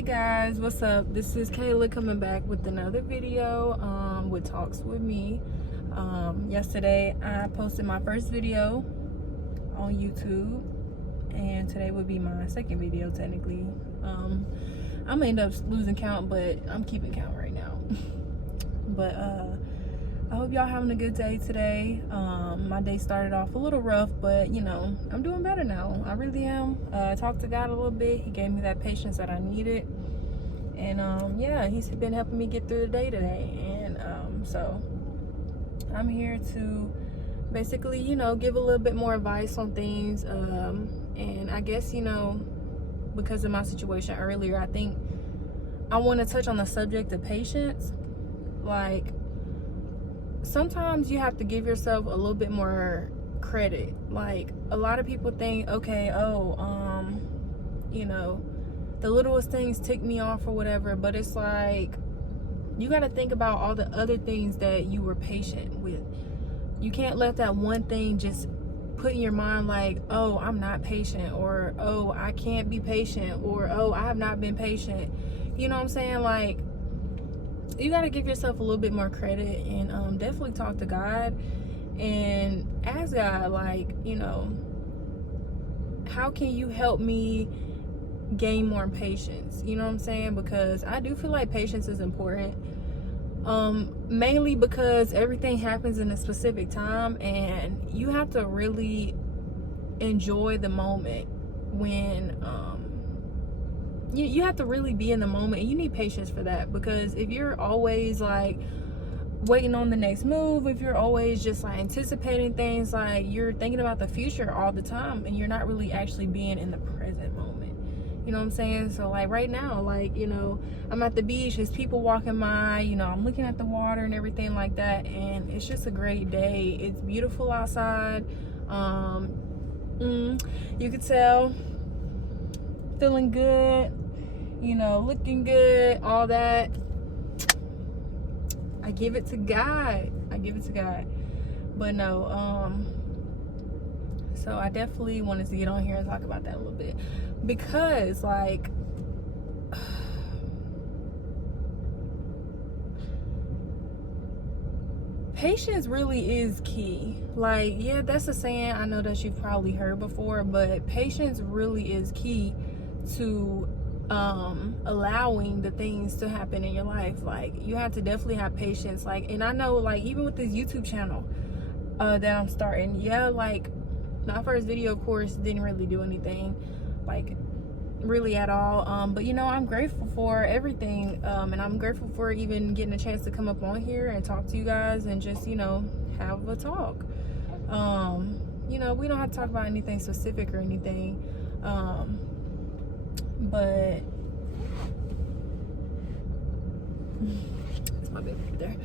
Hey guys, what's up? This is Kayla coming back with another video with Talks with Me. Yesterday I posted my first video on YouTube, and today would be my second video technically. I'm gonna end up losing count, but I'm keeping count right now. But I hope y'all having a good day today. My day started off a little rough, but you know, I'm doing better now. I really am. I talked to God a little bit. He gave me that patience that I needed. And yeah, he's been helping me get through the day today. And so I'm here to basically, you know, give a little bit more advice on things. And I guess, you know, because of my situation earlier, I think I want to touch on the subject of patience. Like, sometimes you have to give yourself a little bit more credit. Like, a lot of people think, okay, you know, the littlest things tick me off or whatever, but it's like, you got to think about all the other things that you were patient with. You can't let that one thing just put in your mind like, oh, I'm not patient, or oh, I can't be patient, or oh, I have not been patient. You know what I'm saying? Like, you got to give yourself a little bit more credit, and definitely talk to God and ask God, like, you know, how can you help me gain more patience? You know what I'm saying? Because I do feel like patience is important, mainly because everything happens in a specific time, and you have to really enjoy the moment when you have to really be in the moment, and you need patience for that. Because if you're always like waiting on the next move, if you're always just like anticipating things, like you're thinking about the future all the time, and you're not really actually being in the present moment. You know what I'm saying? So like right now, like, you know, I'm at the beach, there's people walking by, you know, I'm looking at the water and everything like that, and it's just a great day. It's beautiful outside. You could tell, feeling good, you know, looking good, all that. I give it to God. But no, so I definitely wanted to get on here and talk about that a little bit, because like, patience really is key. Like, yeah, that's a saying I know that you've probably heard before, but patience really is key to allowing the things to happen in your life. Like, you have to definitely have patience. Like, and I know, like, even with this YouTube channel that I'm starting, yeah, like, my first video, of course, didn't really do anything, like, really at all. But you know, I'm grateful for everything, and I'm grateful for even getting a chance to come up on here and talk to you guys and just, you know, have a talk. You know, we don't have to talk about anything specific or anything, but it's my baby right there.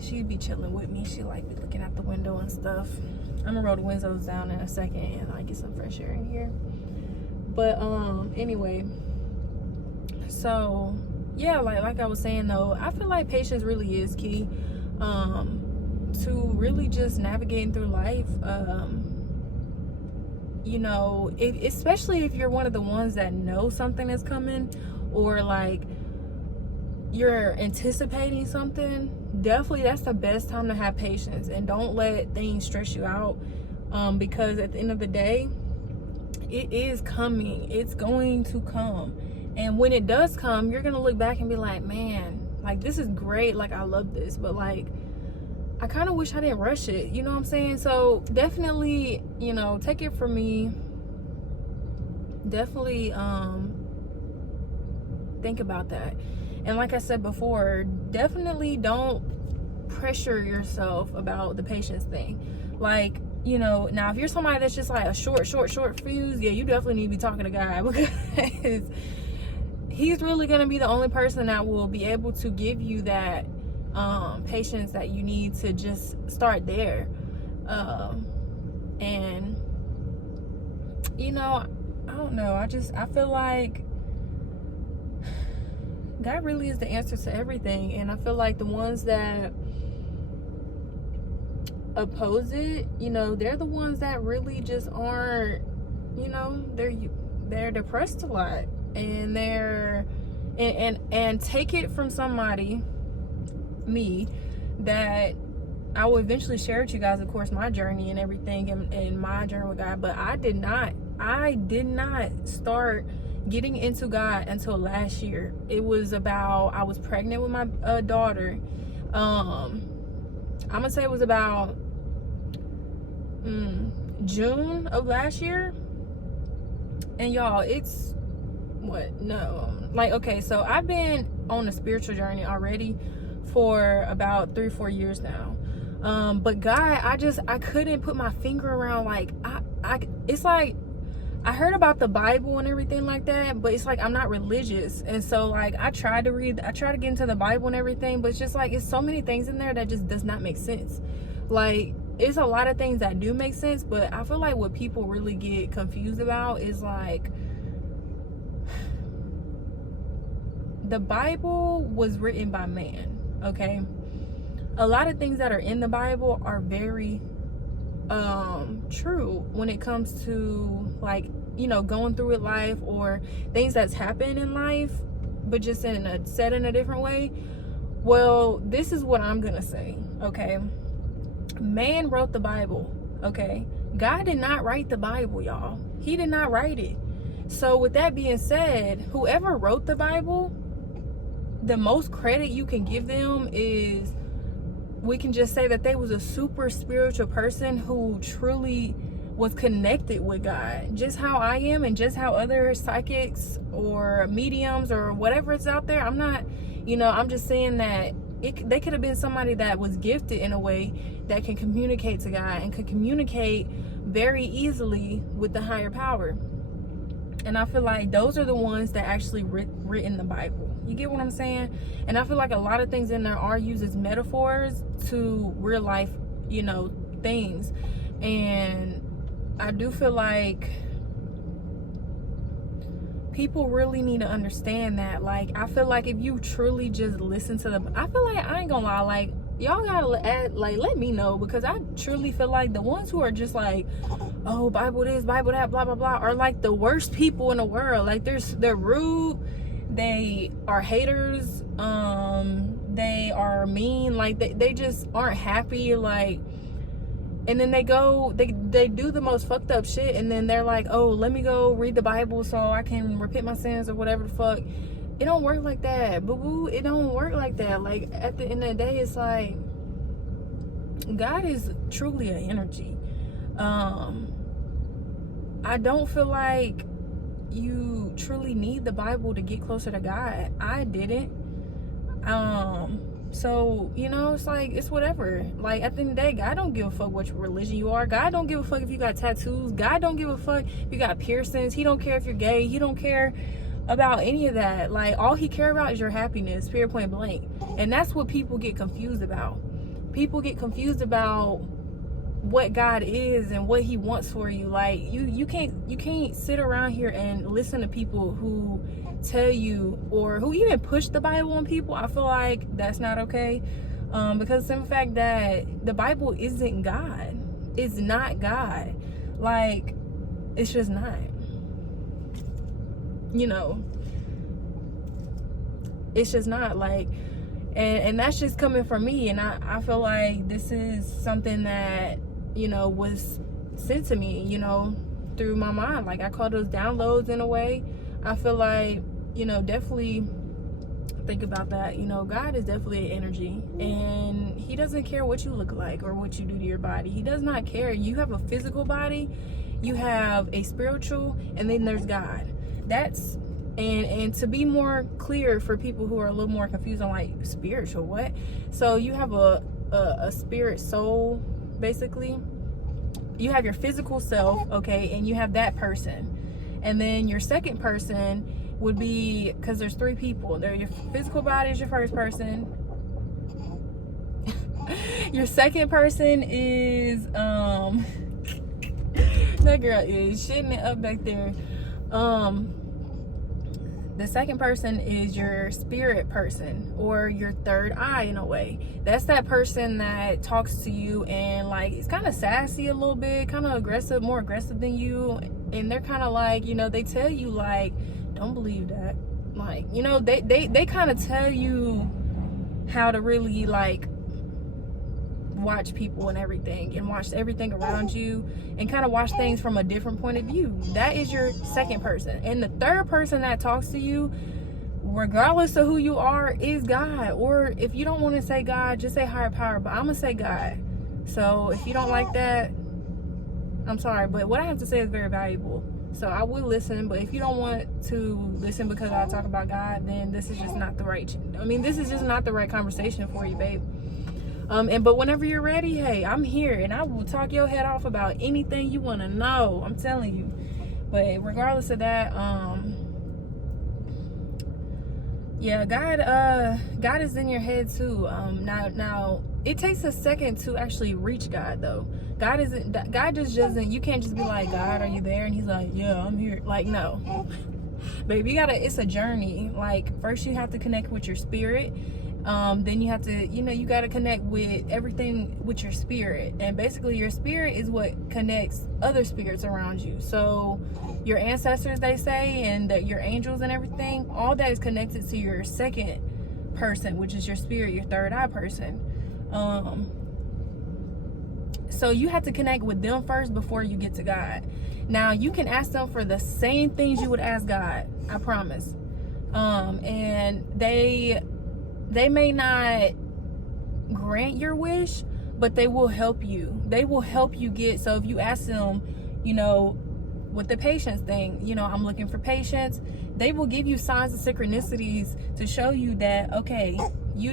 She'd be chilling with me. She like be looking out the window and stuff. I'm gonna roll the windows down in a second and I get some fresh air in here. But anyway, so yeah, like I was saying though, I feel like patience really is key to really just navigating through life. You know, especially if you're one of the ones that know something is coming, or like you're anticipating something, definitely that's the best time to have patience, and don't let things stress you out, because at the end of the day, it is coming. It's going to come, and when it does come, you're gonna look back and be like, man, like, this is great, like, I love this, but like, I kind of wish I didn't rush it. You know what I'm saying? So definitely, you know, take it from me, definitely think about that. And like I said before, definitely don't pressure yourself about the patience thing. Like, you know, now if you're somebody that's just like a short fuse, yeah, you definitely need to be talking to God, because he's really gonna be the only person that will be able to give you that patience that you need to just start there. And you know, I don't know, I feel like God really is the answer to everything, and I feel like the ones that oppose it, you know, they're the ones that really just aren't, you know, they're depressed a lot, and they're and take it from somebody, me, that I will eventually share with you guys, of course, my journey and everything, and my journey with God. But I did not start getting into God until last year. It was about, I was pregnant with my daughter. I'm gonna say it was about June of last year. And y'all, it's what? No, like, okay, so I've been on a spiritual journey already for about 3-4 years now. But God, I couldn't put my finger around, like, it's like, I heard about the Bible and everything like that, but it's like, I'm not religious. And so, like, I try to get into the Bible and everything, but it's just like, it's so many things in there that just does not make sense. Like, it's a lot of things that do make sense, but I feel like what people really get confused about is, like, the Bible was written by man, okay? A lot of things that are in the Bible are very true when it comes to, like, you know, going through with life or things that's happened in life, but just said in a different way. Well, this is what I'm gonna say, okay? Man wrote the Bible, okay? God did not write the Bible, y'all. He did not write it. So with that being said, whoever wrote the Bible, the most credit you can give them is, we can just say that they was a super spiritual person who truly was connected with God, just how I am, and just how other psychics or mediums or whatever is out there. I'm not, you know, I'm just saying that they could have been somebody that was gifted in a way that can communicate to God and could communicate very easily with the higher power. And I feel like those are the ones that actually written the Bible. You get what I'm saying? And I feel like a lot of things in there are used as metaphors to real life, you know, things. And I do feel like people really need to understand that. Like, I feel like if you truly just listen to I feel like, I ain't gonna lie, like, y'all gotta add, like, let me know, because I truly feel like the ones who are just like, oh, Bible this, Bible that, blah blah blah, are like the worst people in the world. Like, they're rude, they are haters, they are mean, like they just aren't happy, like, and then they do the most fucked up shit, and then they're like, oh, let me go read the Bible so I can repent my sins or whatever the fuck. It don't work like that, boo-boo. It don't work like that. Like, at the end of the day, it's like, God is truly an energy. I don't feel like you truly need the Bible to get closer to God. I didn't. So, you know, it's like, it's whatever. Like, at the end of the day, God don't give a fuck what religion you are. God don't give a fuck if you got tattoos. God don't give a fuck if you got piercings. He don't care if you're gay. He don't care about any of that. Like, all he care about is your happiness, period, point blank. And that's what people get confused about. People get confused about what God is and what he wants for you. Like, you can't sit around here and listen to people who tell you, or who even push the Bible on people. I feel like that's not okay, because the simple fact that the Bible isn't God. It's not God. Like, it's just not, you know, it's just not. Like, and that's just coming from me. And I feel like this is something that, you know, was sent to me, you know, through my mind. Like, I call those downloads in a way. I feel like, you know, definitely think about that. You know, God is definitely an energy, and he doesn't care what you look like or what you do to your body. He does not care. You have a physical body, you have a spiritual, and then there's God. That's, and to be more clear for people who are a little more confused on, like, spiritual, what? So you have a spirit soul, basically. You have your physical self, okay, and you have that person. And then your second person would be, because there's 3 people. There, your physical body is your first person. Your second person is that girl is shitting it up back there. The second person is your spirit person, or your third eye in a way. That's that person that talks to you and, like, it's kind of sassy a little bit, kind of aggressive, more aggressive than you, and they're kind of like, you know, they tell you like, don't believe that, like, you know, they kind of tell you how to really like watch people and everything, and watch everything around you, and kind of watch things from a different point of view. That is your second person. And the third person that talks to you, regardless of who you are, is God. Or if you don't want to say God, just say higher power, but I'm gonna say God. So if you don't like that, I'm sorry, but what I have to say is very valuable, so I will listen. But if you don't want to listen because I talk about God, then this is just not the right, this is just not the right conversation for you, babe. But whenever you're ready, hey, I'm here, and I will talk your head off about anything you want to know. I'm telling you. But regardless of that, yeah, God is in your head too. Now it takes a second to actually reach God, though. God just doesn't, you can't just be like, God, are you there? And he's like, yeah, I'm here. Like, no, baby, it's a journey. Like, first you have to connect with your spirit. Then you have to, you got to connect with everything with your spirit. And basically your spirit is what connects other spirits around you. So your ancestors, they say, and your angels and everything, all that is connected to your second person, which is your spirit, your third eye person. So you have to connect with them first before you get to God. Now, you can ask them for the same things you would ask God, I promise. And they may not grant your wish, but they will help you. They will help you get, so if you ask them, with the patience thing, I'm looking for patience, they will give you signs and synchronicities to show you that, okay, you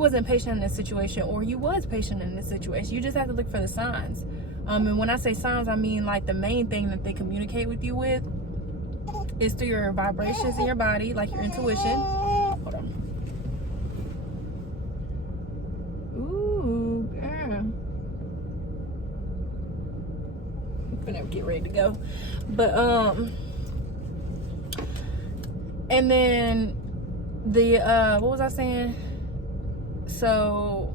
wasn't patient in this situation, or you was patient in this situation. You just have to look for the signs. And when I say signs, I mean like the main thing that they communicate with you with is through your vibrations in your body, like your intuition. Hold on. Ooh, girl. I'm gonna get ready to go. But and then the what was I saying? So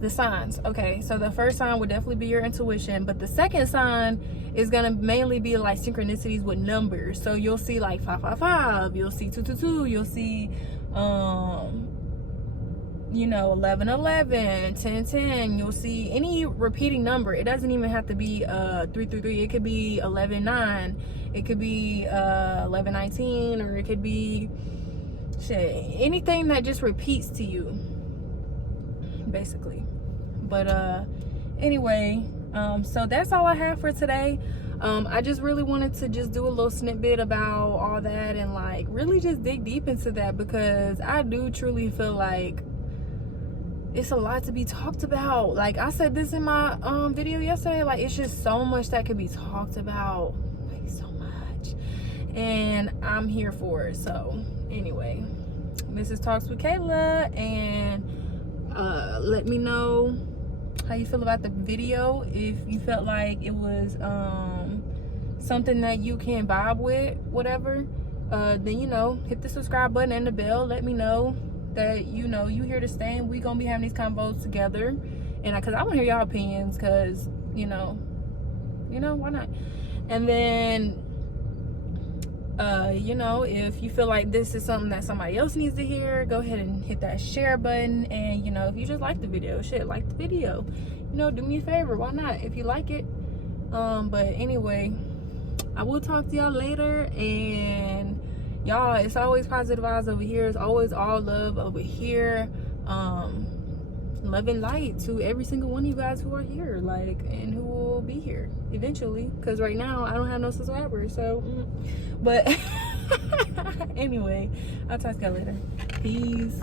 the signs. Okay, so the first sign would definitely be your intuition, but the second sign is gonna mainly be like synchronicities with numbers. So you'll see like 555, you'll see 222, you'll see 1111, 1010. You'll see any repeating number. It doesn't even have to be 333. It could be 119, it could be 1119, or it could be anything that just repeats to you, basically. But anyway, so that's all I have for today. I just really wanted to just do a little snippet about all that, and like really just dig deep into that, because I do truly feel like it's a lot to be talked about. Like I said this in my video yesterday, like it's just so much that could be talked about, like so much, and I'm here for it. So anyway, this is Talks with Kayla, and let me know how you feel about the video. If you felt like it was something that you can vibe with, whatever, then hit the subscribe button and the bell. Let me know that you here to stay, and we gonna be having these combos together. And because I want to hear y'all opinions, because why not? And then if you feel like this is something that somebody else needs to hear, go ahead and hit that share button. And if you just like the video, like the video, do me a favor, why not, if you like it. But anyway, I will talk to y'all later, and y'all, it's always positive vibes over here. It's always all love over here. Love and light to every single one of you guys who are here, like, and who will be here eventually, because right now I don't have no subscribers. So but anyway, I'll talk to y'all later. Peace.